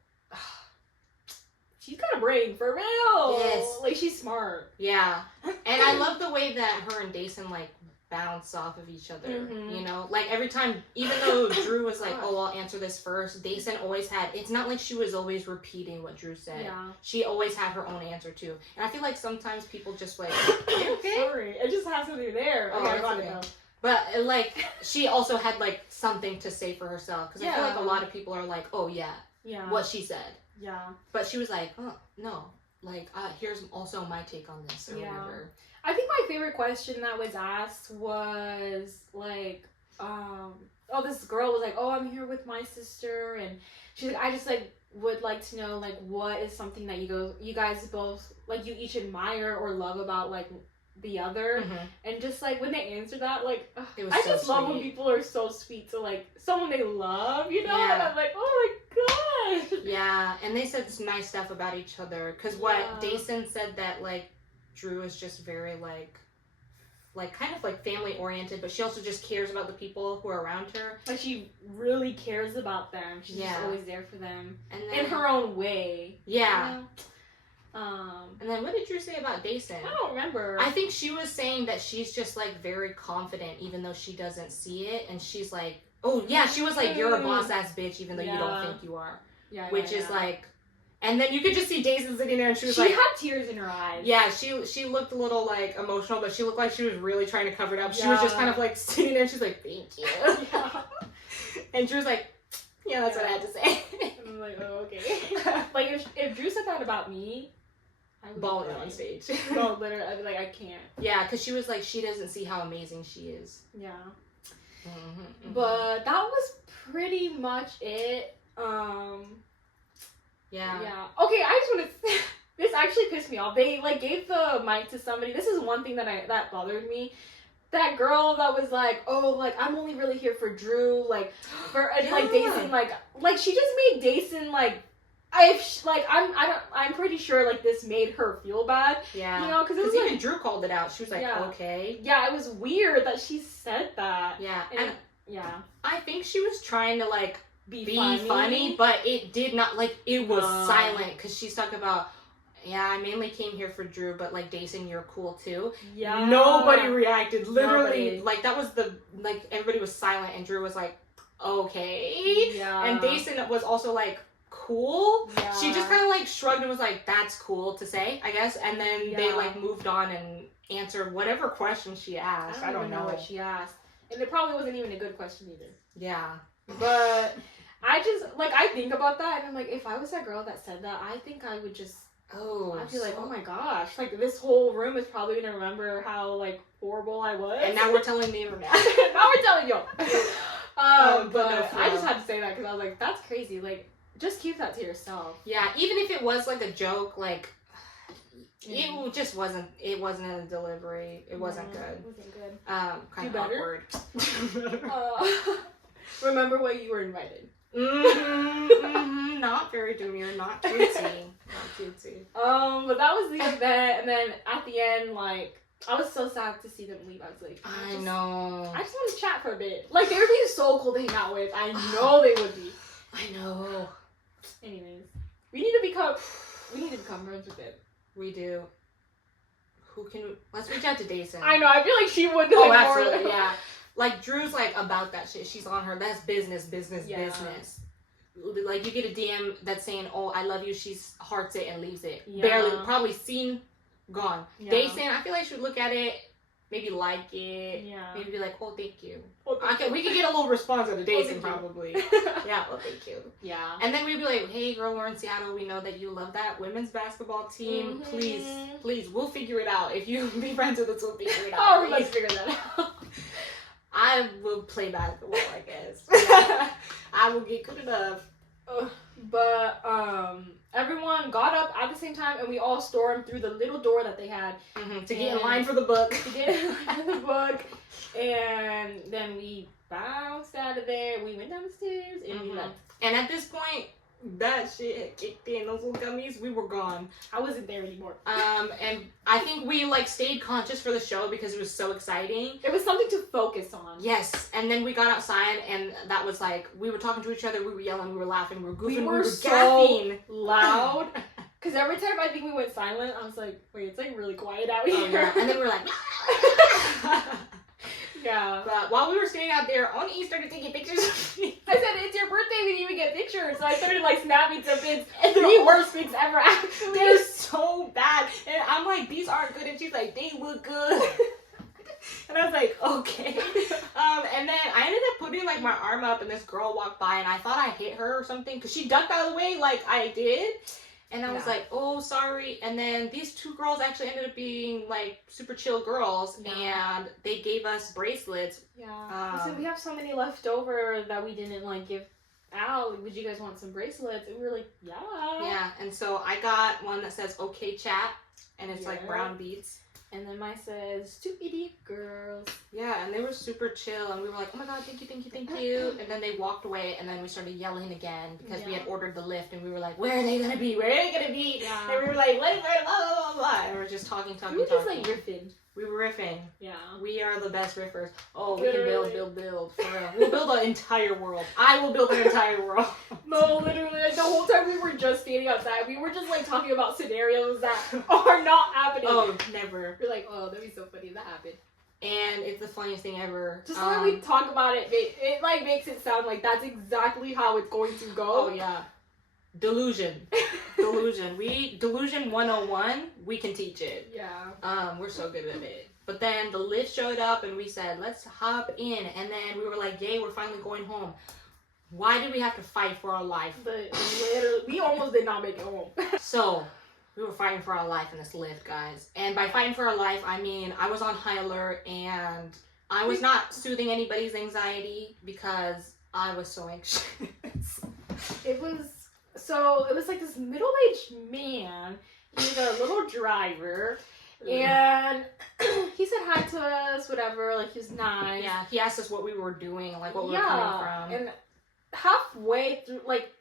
She's got a brain, for real! Yes. Like, she's smart. Yeah. And I love the way that her and Dayson, like, bounce off of each other, you know? Like, every time, even though Drew was like, oh, I'll answer this first, Dayson always had, it's not like she was always repeating what Drew said. Yeah. She always had her own answer, too. And I feel like sometimes people just, like, okay? Sorry, it just has to be there. Okay, I got it now. But, like, she also had, like, something to say for herself. Because I feel like a lot of people are like, oh, yeah, what she said. Yeah. But she was like, oh, no. Like, here's also my take on this, or whatever. I think my favorite question that was asked was, like, this girl was like, oh, I'm here with my sister, and she's like, I just, like, would like to know, like, what is something that you guys both, like, you each admire or love about, like, the other, and just, like, when they answer that, like, I just love when people are so sweet to, like, someone they love, you know, and I'm like, oh my god. Yeah, and they said some nice stuff about each other, because what Dayson said that, like, Drew is just very, like, kind of, like, family-oriented, but she also just cares about the people who are around her. Like, she really cares about them. She's just always there for them. And then, in her own way. Yeah. You know? And then what did Drew say about Dayson? I don't remember. I think she was saying that she's just, like, very confident, even though she doesn't see it, and she's like, oh, yeah, she was like, you're a boss-ass bitch, even though you don't think you are. which is like, and then you could just see Daisy sitting there, and she had tears in her eyes. Yeah, she looked a little like emotional, but she looked like she was really trying to cover it up. She was just kind of like sitting there, and she's like, thank you. Yeah. And she was like, yeah, that's what I had to say. And I'm like, oh, okay. Like, if Drew said that about me, I would bawling on stage. No, literally, I'd be like, I can't. Yeah, because she was like, she doesn't see how amazing she is. Yeah. Mm-hmm. But that was pretty much it. Yeah. Okay, I just want to. This actually pissed me off. They like gave the mic to somebody. This is one thing that bothered me. That girl that was like, oh, like I'm only really here for Drew, like for like Dayson, like she just made Dayson like. I'm pretty sure like this made her feel bad. Yeah. You know, because it was even like, Drew called it out. She was like, okay. Yeah, it was weird that she said that. Yeah. And I think she was trying to like be funny, but it did not, like, it was silent, because she's talking about, I mainly came here for Drew, but like Dayson, you're cool too. Yeah. Nobody reacted. Literally, like that was like everybody was silent, and Drew was like, okay. Yeah. And Dayson was also like, cool. Yeah. She just kind of like shrugged and was like, that's cool to say, I guess. And then they like moved on and answered whatever question she asked. I don't know what she asked. And it probably wasn't even a good question either. Yeah. But I just, like, I think about that and I'm like, if I was that girl that said that, I think I would just, I'd be like, oh my gosh, like this whole room is probably gonna remember how like horrible I was. And now we're telling the internet. Now we're telling y'all. But no, I just had to say that because I was like, that's crazy. Like, just keep that to yourself. Yeah, even if it was like a joke, like it just wasn't. It wasn't in the delivery. It wasn't good. It wasn't good. Kind of awkward. Remember when you were invited? Not very demure. Not cutesy. Not cutesy. But that was the event, and then at the end, like, I was so sad to see them leave. I was like, I know. I just want to chat for a bit. Like, they were being so cool to hang out with. I know they would be. I know. Anyways, we need to become friends with them. We do. Let's reach out to Dayson. I know, I feel like she would. Oh, absolutely, yeah. Like, Drew's, like, about that shit. She's on her. That's business. Like, you get a DM that's saying, oh, I love you. She's hearts it and leaves it. Yeah. Barely. Probably seen, gone. Yeah. Dayson, I feel like she would look at it, maybe like it. Yeah. Maybe be like, oh, thank you. We could get a little response out of Dayson, probably. Yeah, well, thank you. Yeah. And then we'd be like, hey, girl, we're in Seattle. We know that you love that women's basketball team. Mm-hmm. Please, we'll figure it out. If you be friends with us, we'll figure it out. Oh, let's figure that out. I will play basketball, I guess. I will get good enough. But everyone got up at the same time, and we all stormed through the little door that they had to get in line for the book. And then we bounced out of there. We went down the stairs, and we left. And at this point, that shit had kicked in. Those little gummies, we were gone. I wasn't there anymore. And I think we like stayed conscious for the show because it was so exciting. It was something to focus on. Yes. And then we got outside, and that was like, we were talking to each other, we were yelling, we were laughing, we were goofing, we were so gaffing. Loud. Because every time I think we went silent, I was like, wait, it's like really quiet out here. Yeah. And then we were like, yeah. But while we were standing out there, Oni started taking pictures of me. I said, it's your birthday, we didn't even get pictures. So I started like snapping some pics. And they're the worst pics ever, actually. They're so bad. And I'm like, these aren't good. And she's like, they look good. And I was like, okay. And then I ended up putting like my arm up, and this girl walked by, and I thought I hit her or something because she ducked out of the way like I did. And I was like, oh, sorry. And then these two girls actually ended up being, like, super chill girls. Yeah. And they gave us bracelets. Yeah. So we have so many left over that we didn't, like, give out. Would you guys want some bracelets? And we were like, yeah. Yeah. And so I got one that says, okay, chat. And it's, like, brown beads. And then mine says, 2 idiot girls. Yeah, and they were super chill, and we were like, oh my god, thank you. And then they walked away, and then we started yelling again, because we had ordered the lift, and we were like, where are they gonna be? Yeah. And we were like, blah, blah, blah. And we were just talking. We were just like riffing. We were riffing. Yeah. We are the best riffers. Oh, we can build, for real. We'll build an entire world. I will build an entire world. No, literally, like, the whole time we were just standing outside, we were just, like, talking about scenarios that are not happening. Oh, never. We're like, oh, that'd be so funny if that happened. And it's the funniest thing ever. Just when we talk about it, it, like, makes it sound like that's exactly how it's going to go. Oh, yeah. Delusion. Delusion 101, we can teach it. Yeah. We're so good at it. But then the lift showed up and we said, let's hop in. And then we were like, yay, we're finally going home. Why did we have to fight for our life? But literally, we almost did not make it home. So, we were fighting for our life in this lift, guys. And by fighting for our life, I mean, I was on high alert and I was not soothing anybody's anxiety because I was so anxious. It was like this middle-aged man. He was a little driver. And he said hi to us, whatever, like he was nice. Yeah, he asked us what we were doing, like what we were coming from. And halfway through, like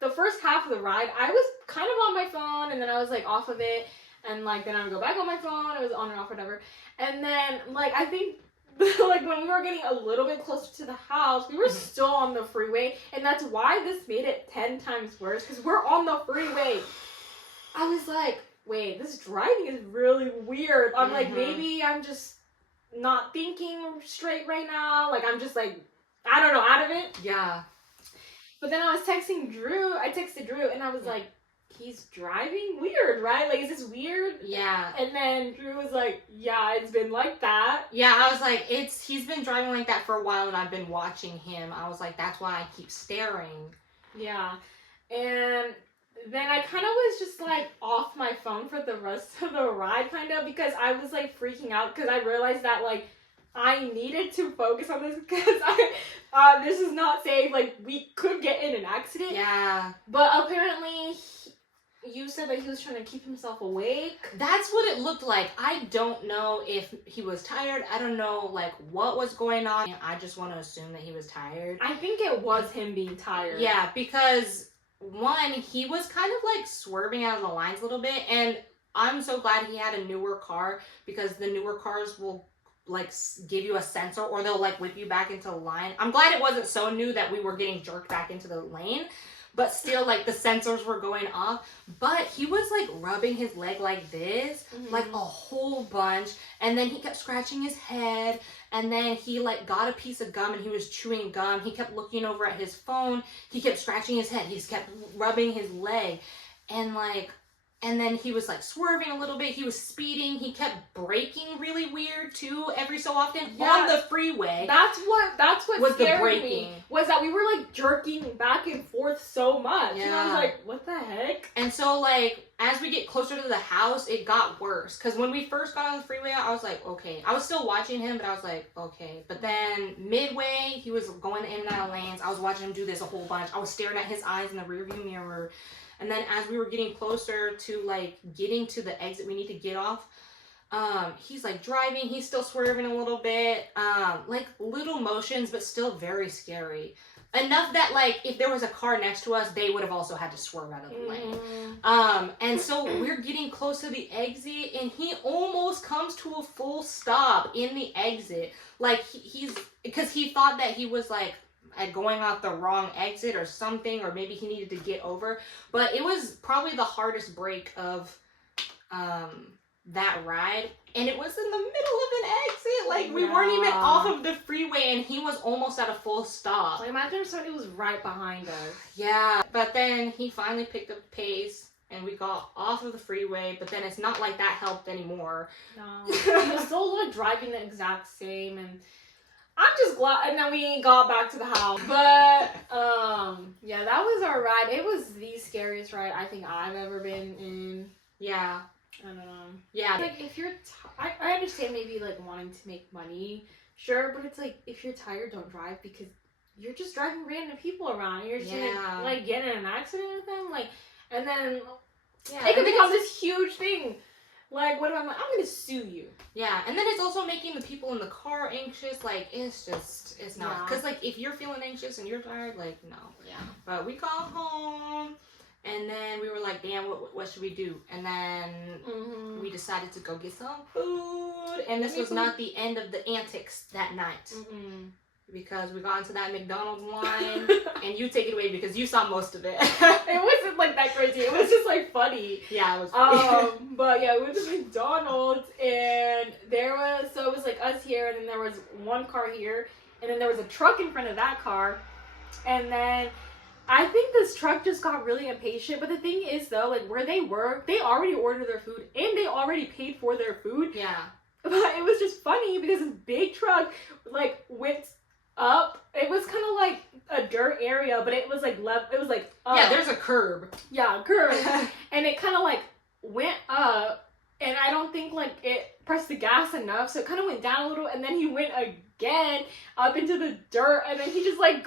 the first half of the ride, I was kind of on my phone and then I was like off of it. And like then I would go back on my phone, I was on and off, whatever. And then like I think like when we were getting a little bit closer to the house, we were still on the freeway. And that's why this made it 10 times worse, because we're on the freeway. I was like, wait, this driving is really weird. I'm like, maybe I'm just not thinking straight right now. Like, I'm just like, I don't know, out of it. Yeah. But then I was texting Drew. I texted Drew and I was like, he's driving weird, right? Like, is this weird? Yeah. And then Drew was like, yeah, it's been like that. Yeah, I was like, he's been driving like that for a while and I've been watching him. I was like, that's why I keep staring. Yeah. And then I kind of was just like off my phone for the rest of the ride, kind of, because I was like freaking out because I realized that like I needed to focus on this because this is not safe. Like, we could get in an accident. Yeah. But apparently, you said that he was trying to keep himself awake. That's what it looked like. I don't know if he was tired. I don't know, like, what was going on. I just want to assume that he was tired. I think it was him being tired. Yeah, because, one, he was kind of, like, swerving out of the lines a little bit. And I'm so glad he had a newer car, because the newer cars will, like, give you a sensor, or they'll, like, whip you back into the line. I'm glad it wasn't so new that we were getting jerked back into the lane. But still, like, the sensors were going off. But he was, like, rubbing his leg like this, like, a whole bunch. And then he kept scratching his head. And then he, like, got a piece of gum and he was chewing gum. He kept looking over at his phone. He kept scratching his head. He just kept rubbing his leg. And, like, and then he was, like, swerving a little bit. He was speeding. He kept braking really weird, too, every so often on the freeway. That's what was scared me, was that we were, like, jerking back and forth so much. Yeah. And I was like, what the heck? And so, like, as we get closer to the house, it got worse. Because when we first got on the freeway, I was like, okay. I was still watching him, but I was like, okay. But then midway, he was going in and out of lanes. I was watching him do this a whole bunch. I was staring at his eyes in the rearview mirror. And then as we were getting closer to, like, getting to the exit we need to get off, he's, like, driving. He's still swerving a little bit. Like, little motions, but still very scary. Enough that, like, if there was a car next to us, they would have also had to swerve out of the lane. And so we're getting close to the exit, and he almost comes to a full stop in the exit. Like, because he thought that he was, like, going out the wrong exit or something, or maybe he needed to get over. But it was probably the hardest break of that ride, and it was in the middle of an exit. Like, we weren't even off of the freeway, and he was almost at a full stop. Like, imagine somebody was right behind us. Yeah, but then he finally picked up pace, and we got off of the freeway, but then it's not like that helped anymore. No. He was still, like, driving the exact same, and I'm just glad, and then we got back to the house. But, yeah, that was our ride. It was the scariest ride I think I've ever been in. Yeah. I don't know. Yeah. Like, if you're, I understand maybe, like, wanting to make money, sure, but it's like, if you're tired, don't drive, because you're just driving random people around, and you're just gonna, like, get in an accident with them, like, and then, it could become this huge thing. Like, what if I'm like, I'm gonna sue you? Yeah, and then it's also making the people in the car anxious. Like, it's not. Because, like, if you're feeling anxious and you're tired, like, no. Yeah. But we got home, and then we were like, damn, what should we do? And then we decided to go get some food. And this was not the end of the antics that night. Because we got into that McDonald's line, and you take it away because you saw most of it. It wasn't like that crazy. It was just like funny. Yeah, it was funny. But yeah, we went to McDonald's, and so it was like us here, and then there was one car here, and then there was a truck in front of that car, and then I think this truck just got really impatient. But the thing is, though, like where they were, they already ordered their food and they already paid for their food. Yeah. But it was just funny because this big truck like went up. It was kind of like a dirt area, but it was like it was like up. Yeah, there's a curb. Yeah, curb. And it kind of like went up, and I don't think like it pressed the gas enough, so it kind of went down a little, and then he went again up into the dirt, and then he just like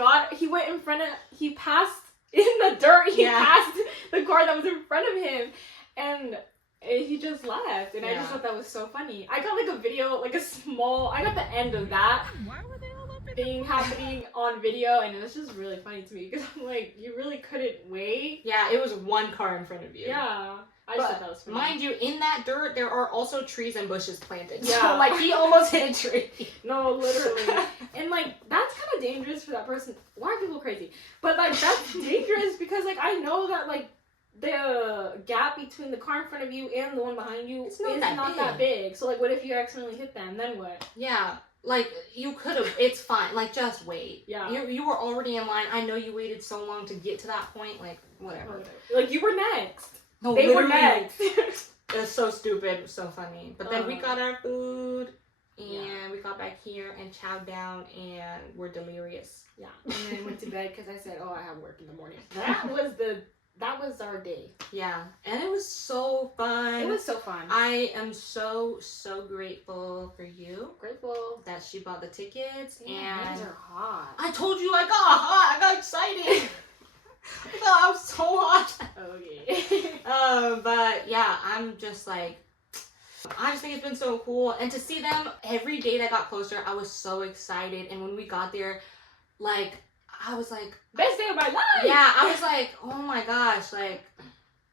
he passed in the dirt. He passed the car that was in front of him, and he just left, and I just thought that was so funny. I got like a video, like I got the end of that thing happening on video, and it was just really funny to me because I'm like, you really couldn't wait. Yeah, it was one car in front of you. Yeah, I just thought that was funny. Mind you, in that dirt there are also trees and bushes planted. Yeah, so like he almost hit a tree. No, literally. And like that's kind of dangerous for that person. Why are people crazy? But like that's dangerous because like I know that like the gap between the car in front of you and the one behind you is not that big. So like, what if you accidentally hit them? Then what? Yeah. Like, you could have, it's fine. Like, just wait. Yeah. You were already in line. I know you waited so long to get to that point. Like, whatever. Like, you were next. No, they were next. It's so stupid. So funny. But then we got our food, and we got back here and chowed down, and we're delirious. Yeah. And then went to bed because I said, I have work in the morning. That was our day. Yeah. And it was so fun. It was so fun. I am so grateful for you. Grateful. That she bought the tickets. Yeah, and these are hot. I told you I got hot. I got excited. I thought I was so hot. Okay. But yeah, I'm just like, I just think it's been so cool. And to see them every day that got closer, I was so excited. And when we got there, like, I was like, best day of my life. Yeah, I was like, oh my gosh, like,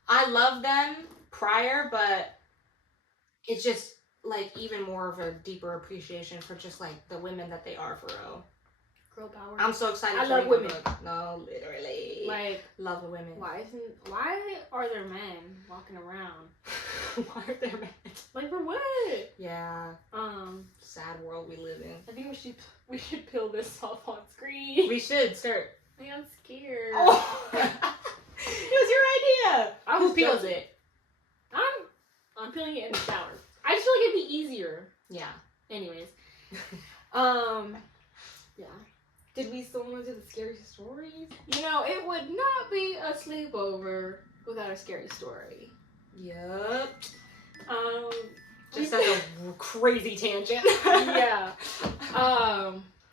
I love them prior, but it's just like even more of a deeper appreciation for just like the women that they are for real. Girl power. I'm so excited. I love women. No, literally. Like, love the women. Why are there men walking around? Why are there men? Like, for what? Yeah. Sad world we live in. I think we should peel this off on screen. We should start. I'm scared. Oh. It was your idea. Who peels it? I'm peeling it in the shower. I just feel like it'd be easier. Yeah. Anyways. Yeah. Did we still want to do the scary stories? You know, it would not be a sleepover without a scary story. Yup. Just as a crazy tangent. Yeah.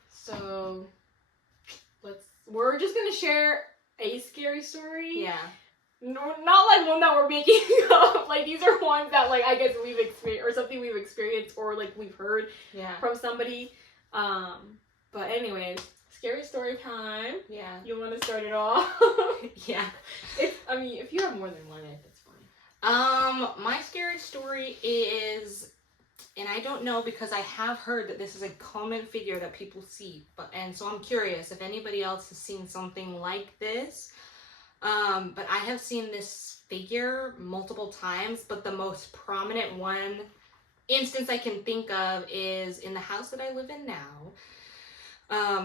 So we're just gonna share a scary story. Yeah. No, not like one that we're making up. Like, these are ones that like I guess we've experienced or something we've experienced or like we've heard from somebody. But anyways, scary story time. Yeah. You want to start it off? Yeah. If you have more than one, that's fine. My scary story is, and I don't know because I have heard that this is a common figure that people see, and so I'm curious if anybody else has seen something like this. But I have seen this figure multiple times, but the most prominent instance I can think of is in the house that I live in now.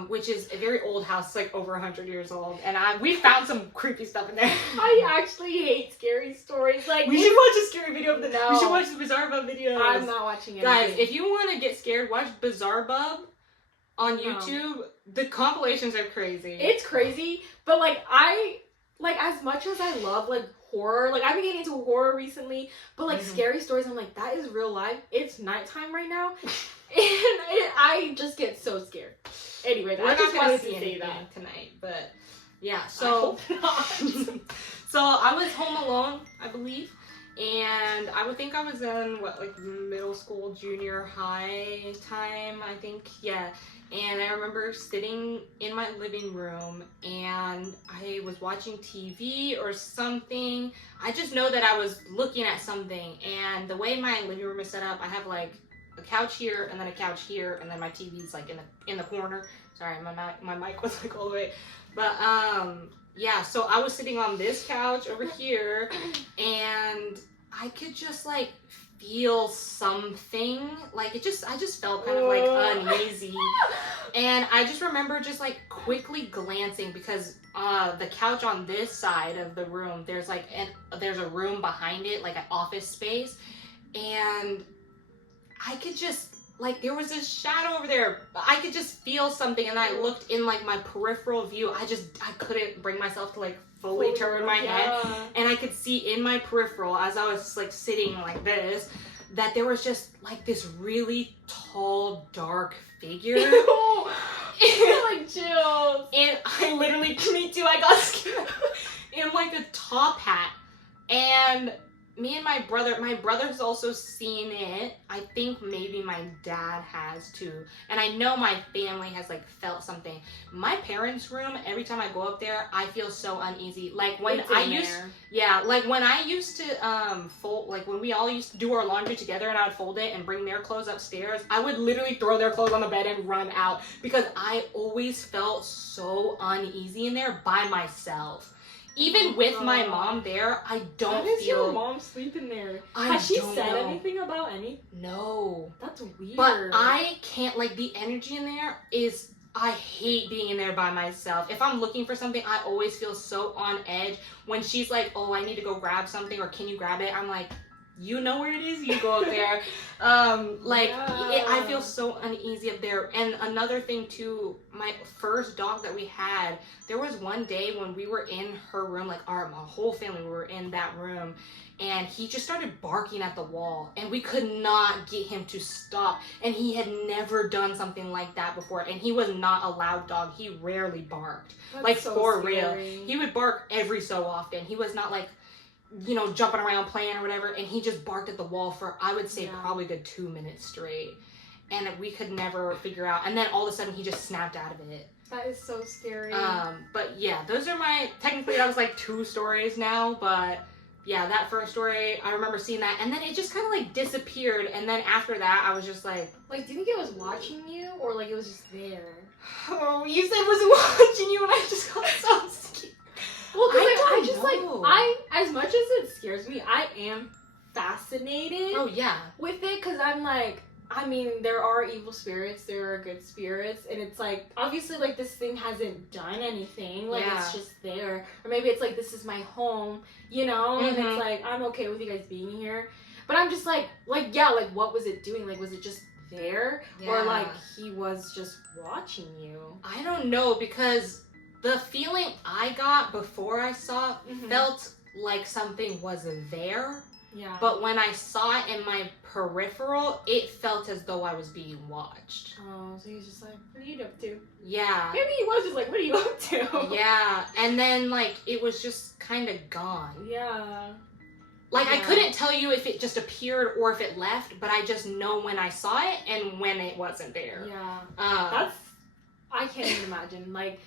Which is a very old house, like over 100 years old, and we found some creepy stuff in there. I actually hate scary stories. Like, we should watch a scary video of the. No. We should watch the Bizarre Bub videos. I'm not watching it. Guys, if you want to get scared, watch Bizarre Bub on YouTube. The compilations are crazy. It's crazy, but as much as I love like horror, like I've been getting into horror recently, but like scary stories, I'm like, that is real life. It's nighttime right now, and I just get so scared. Anyway, I just wanted to say that tonight, but yeah. So, so I was home alone, I believe, and I would think I was in middle school, junior high time, I think, yeah. And I remember sitting in my living room, and I was watching TV or something. I just know that I was looking at something, and the way my living room is set up, I have like a couch here, and then a couch here, and then my TV's like in the corner. Sorry, my mic was like all the way. But yeah, so I was sitting on this couch over here, and I could just like feel something. Like I just felt kind of like uneasy. And I just remember just like quickly glancing because the couch on this side of the room, there's a room behind it, like an office space. And I could just, like, there was this shadow over there. I could just feel something, and I looked in, like, my peripheral view. I couldn't bring myself to, like, fully turn my head. And I could see in my peripheral, as I was, like, sitting like this, that there was just, like, this really tall, dark figure. Like, chills. And I literally, me too, I got scared. In, like, a top hat. And me and my brother's also seen it. I think maybe my dad has too. And I know my family has like felt something. My parents' room, every time I go up there, I feel so uneasy. Like when when I used to fold, like when we all used to do our laundry together and I would fold it and bring their clothes upstairs, I would literally throw their clothes on the bed and run out because I always felt so uneasy in there by myself. Even with my mom there, I don't feel... How does your mom sleep in there? Has she said anything about any? No. That's weird. But I can't, like, the energy in there is... I hate being in there by myself. If I'm looking for something, I always feel so on edge. When she's like, oh, I need to go grab something, or can you grab it? I'm like, you know where it is? You go up there. I feel so uneasy up there. And another thing too, my first dog that we had, there was one day when we were in her room, like my whole family were in that room, and he just started barking at the wall, and we could not get him to stop. And he had never done something like that before, and he was not a loud dog. He rarely barked. That's like so for scary. real. He would bark every so often. He was not like, you know, jumping around playing or whatever, and he just barked at the wall for, I would say, probably a good 2 minutes straight. And we could never figure out, and then all of a sudden he just snapped out of it. That is so scary. But yeah, those are technically that was like 2 stories now, but yeah, that first story, I remember seeing that, and then it just kind of like disappeared, and then after that, I was just like... Like, do you think it was watching you, or like it was just there? Oh, you said it was watching you, and I just got so scared. Well, because I just like, as much as it scares me, I am fascinated with it, because I'm like, I mean, there are evil spirits, there are good spirits, and it's like, obviously, like, this thing hasn't done anything, like, it's just there, or maybe it's like, this is my home, you know, and it's like, I'm okay with you guys being here, but I'm just like, what was it doing, like, was it just there, or like, he was just watching you? I don't know, because the feeling I got before I saw it felt like something was there. Yeah. But when I saw it in my peripheral, it felt as though I was being watched. Oh, so he was just like, what are you up to? Yeah. Maybe he was just like, what are you up to? Yeah. And then, like, it was just kind of gone. Yeah. Like, I couldn't tell you if it just appeared or if it left, but I just know when I saw it and when it wasn't there. Yeah. I can't even imagine. Like,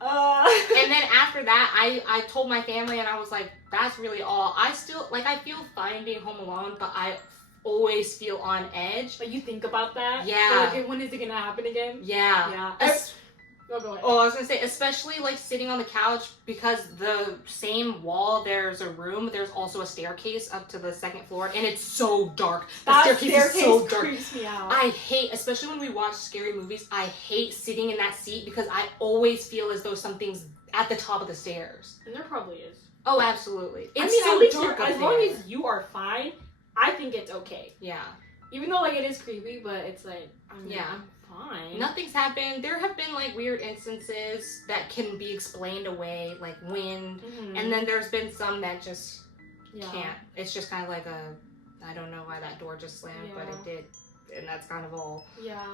and then after that, I told my family, and I was like, that's really all. I still, like, I feel fine being home alone, but I always feel on edge. Like, you think about that? Yeah. Like, when is it gonna happen again? Yeah. Yeah. Go ahead. Oh, I was gonna say, especially, like, sitting on the couch, because the same wall, there's a room, there's also a staircase up to the 2nd floor, and it's so dark. The staircase is so dark. Creeps me out. I hate, especially when we watch scary movies, I hate sitting in that seat because I always feel as though something's at the top of the stairs. And there probably is. Oh, absolutely. It's at least as long as you are fine, I think it's okay. Yeah. Even though, like, it is creepy, but it's like, I'm fine. Nothing's happened. There have been, like, weird instances that can be explained away, like wind, and then there's been some that just can't. It's just kind of like I don't know why that door just slammed, but it did, and that's kind of all. Yeah.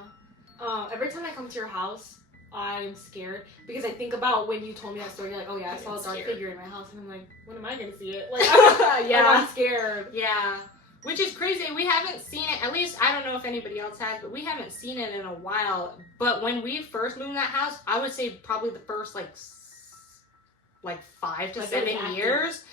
Every time I come to your house, I'm scared because I think about when you told me that story. You're like, oh yeah, I saw a dark figure in my house, and I'm like, when am I gonna see it? Like, I'm scared. Yeah. Which is crazy. We haven't seen it, at least I don't know if anybody else has, but we haven't seen it in a while. But when we first moved in that house, I would say probably the first like 5 to 7 years,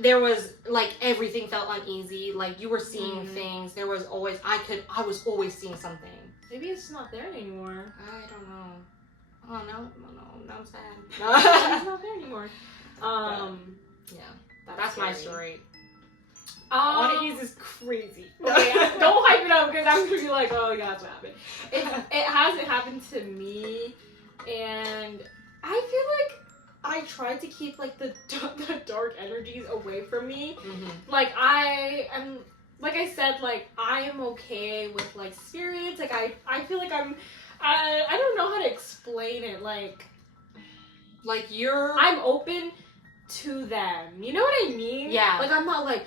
there was like everything felt uneasy. Like you were seeing things. There was always, I was always seeing something. Maybe it's not there anymore. I don't know. Oh no, I'm sad. It's not there anymore. Yeah, that's my story. Oddities is crazy. Okay, don't hype it up because I'm gonna be like, oh yeah, that's what happened. It hasn't happened to me, and I feel like I tried to keep like the dark energies away from me. Mm-hmm. Like I am, like I said, like I am okay with like spirits. Like I feel like I don't know how to explain it. Like I'm open to them. You know what I mean? Yeah. Like I'm not like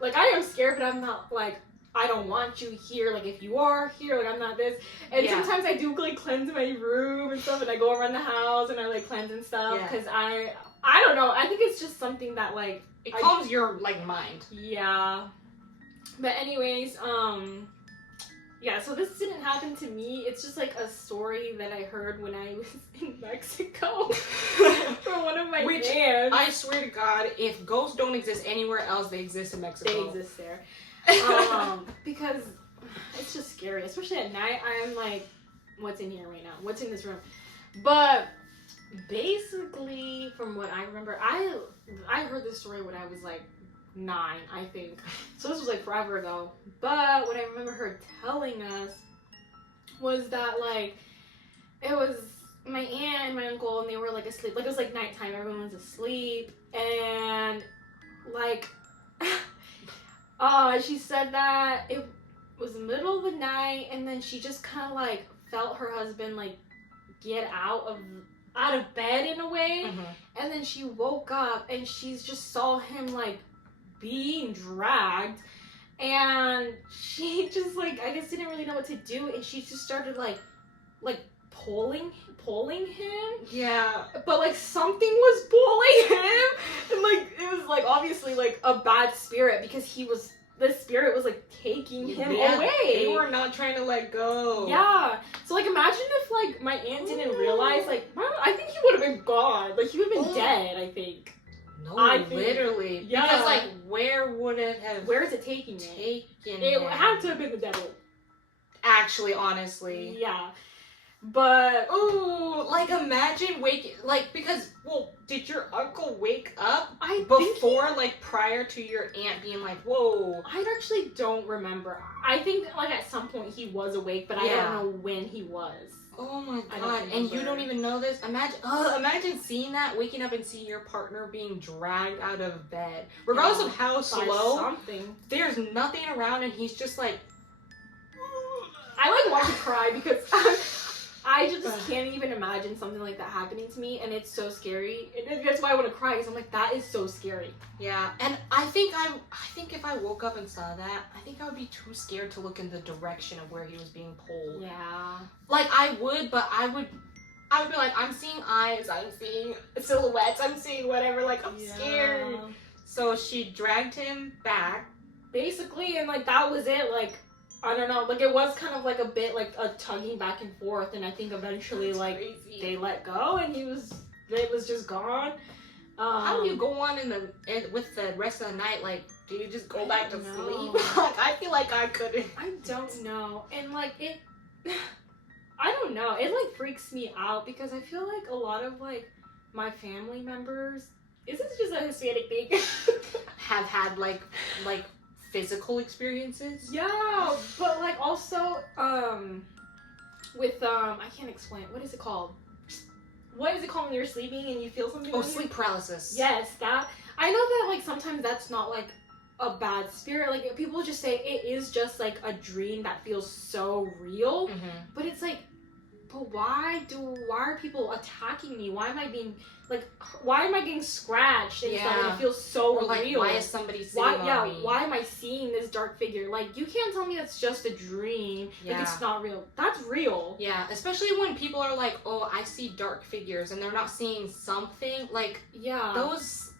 like I am scared, but I'm not like I don't want you here. Like if you are here, like I'm not this. And sometimes I do like cleanse my room and stuff, and I go around the house and I like cleanse and stuff because I don't know. I think it's just something that like it calms your like mind. Yeah. But anyways, yeah, so this didn't happen to me. It's just like a story that I heard when I was in Mexico from one of my fans. I swear to God, if ghosts don't exist anywhere else, they exist in Mexico. They exist there. Because it's just scary, especially at night. I'm like, what's in here right now? What's in this room? But basically, from what I remember, I heard this story when I was like 9, I think. So this was like forever ago. But what I remember her telling us was that like it was my aunt and my uncle, and they were like asleep. Like it was like nighttime, everyone was asleep, and like she said that it was the middle of the night, and then she just kind of like felt her husband like get out of bed in a way, and then she woke up and she just saw him like being dragged, and she just like I guess didn't really know what to do, and she just started like pulling him. Yeah. But like something was pulling him, and like it was like obviously like a bad spirit because the spirit was like taking him away. They were not trying to let go. Yeah. So like imagine if like my aunt didn't realize, like I think he would have been gone. Like he would have been dead, I think. No, literally. Yeah. Because like where would it have Where is it taking it had to have been the devil. Actually, honestly. Yeah. But like imagine waking because did your uncle wake up prior to your aunt being like, whoa? I actually don't remember. I think like at some point he was awake, but I don't know when he was. Oh my God! And you don't even know this. Imagine seeing that, waking up and seeing your partner being dragged out of bed, regardless of how slow. There's nothing around, and he's just like. I like want to cry because I just can't even imagine something like that happening to me, and it's so scary. And that's why I want to cry, because I'm like, that is so scary. Yeah, and I think if I woke up and saw that, I think I would be too scared to look in the direction of where he was being pulled. Yeah. Like I would, but I would be like, I'm seeing eyes, I'm seeing silhouettes, I'm seeing whatever. Like I'm scared. So she dragged him back, basically, and like that was it. Like. I don't know, like it was kind of like a bit like a tugging back and forth, and I think eventually they let go and it was just gone. How do you go on with the rest of the night? Like, do you just go back to sleep? Like, I feel like I couldn't. I don't know, and like it, I don't know. It like freaks me out because I feel like a lot of like my family members. Is this just a Hispanic thing? Have had like physical experiences. Yeah, but like also with I can't explain it. What is it called? What is it called when you're sleeping and you feel something? Sleep paralysis. Yes, that. I know that like sometimes that's not like a bad spirit. Like people just say it is just like a dream that feels so real. But it's like, but why are people attacking me? Why am I getting scratched and stuff, and it feels so real? Why is somebody sitting on me? Why am I seeing this dark figure? Like, you can't tell me that's just a dream. Like, it's not real. That's real. Yeah, especially when people are like, oh, I see dark figures, and they're not seeing something. Like, those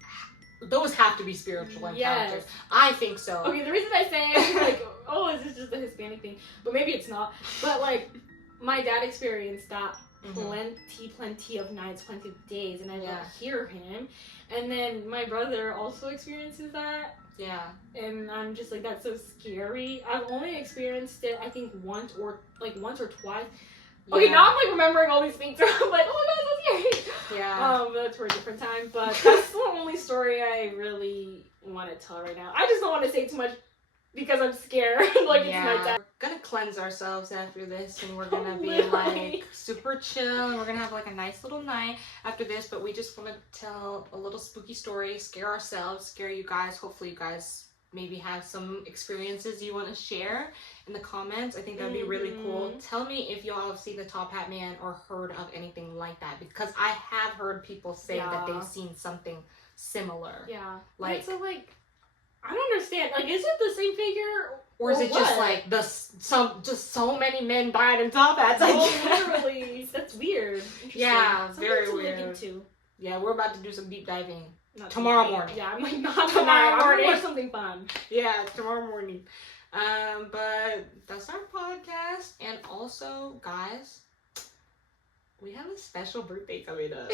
have to be spiritual encounters. Yes. I think so. Okay, the reason I say it, like, oh, is this just a Hispanic thing? But maybe it's not. But, like, my dad experienced that plenty of nights, plenty of days, and I hear him. And then my brother also experiences that. Yeah. And I'm just like, that's so scary. I've only experienced it, I think, once or twice. Okay, now I'm like remembering all these things. I'm like, oh my god, that's scary. Yeah. But that's for a different time. But that's the only story I really want to tell right now. I just don't want to say too much because I'm scared. Like, it's nighttime. We're gonna cleanse ourselves after this, and we're gonna be Literally. like super chill, and we're gonna have like a nice little night after this. But we just want to tell a little spooky story, scare ourselves, scare you guys. Hopefully you guys maybe have some experiences you want to share in the comments. I think that'd be really cool. Tell me if y'all have seen the Top Hat Man or heard of anything like that, because I have heard people say that they've seen something similar. Yeah. Like, so like, I don't understand. Like, is it the same figure? or is it just like just so many men died in top hats? Literally, that's weird. Yeah, something very to weird. Look into. Yeah, we're about to do some deep diving Not tomorrow tonight. morning. Yeah, I'm like, not Tomorrow tonight. morning. I'm gonna something fun. Yeah, tomorrow morning. But that's our podcast, and also, guys, we have a special birthday coming up.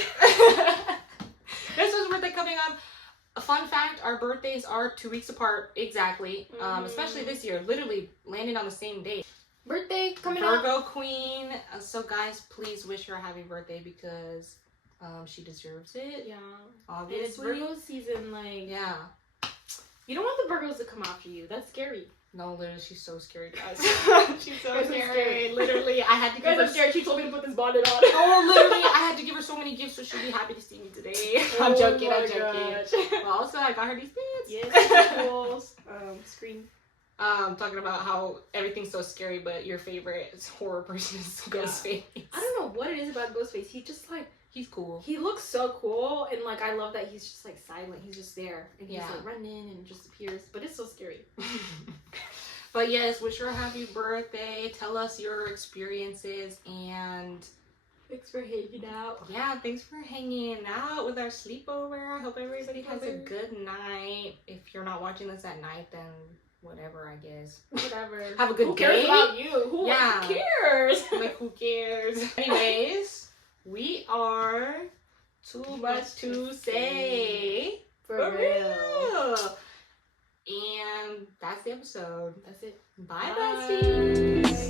This birthday coming up. A fun fact, our birthdays are 2 weeks apart exactly, especially this year, literally landing on the same day. Birthday coming up. Virgo queen. So guys, please wish her a happy birthday because she deserves it. Yeah. Obviously. It's Virgo season, like. Yeah. You don't want the Virgos to come after you. That's scary. No, literally, she's so scary, guys. She's so Guys, I'm scary. scared. Literally, I had to give Guys, her... I'm scared. She told me to put this bonnet on. Oh, literally, I had to give her so many gifts so she'll be happy to see me today. I'm joking, I'm joking. Gosh. But also, I got her these pants. Yes, cool. Screen. Talking about how everything's so scary, but your favorite horror person is Ghostface. I don't know what it is about Ghostface. He just like, he's cool. he looks so cool, and like I love that he's just like silent. He's just there, and he's Yeah. like running and just appears. But it's so scary. But yes, wish her a happy birthday. Tell us your experiences, and Thanks for hanging out. yeah, thanks for hanging out with our sleepover. I hope everybody has a Sleepover. good night. If you're not watching this at night, then whatever, I guess. Whatever. Have a good Who cares day. about you? Who cares? Like, who cares? Anyways, we are too much to say. For real. And that's the episode. That's it. Bye, Bye. besties.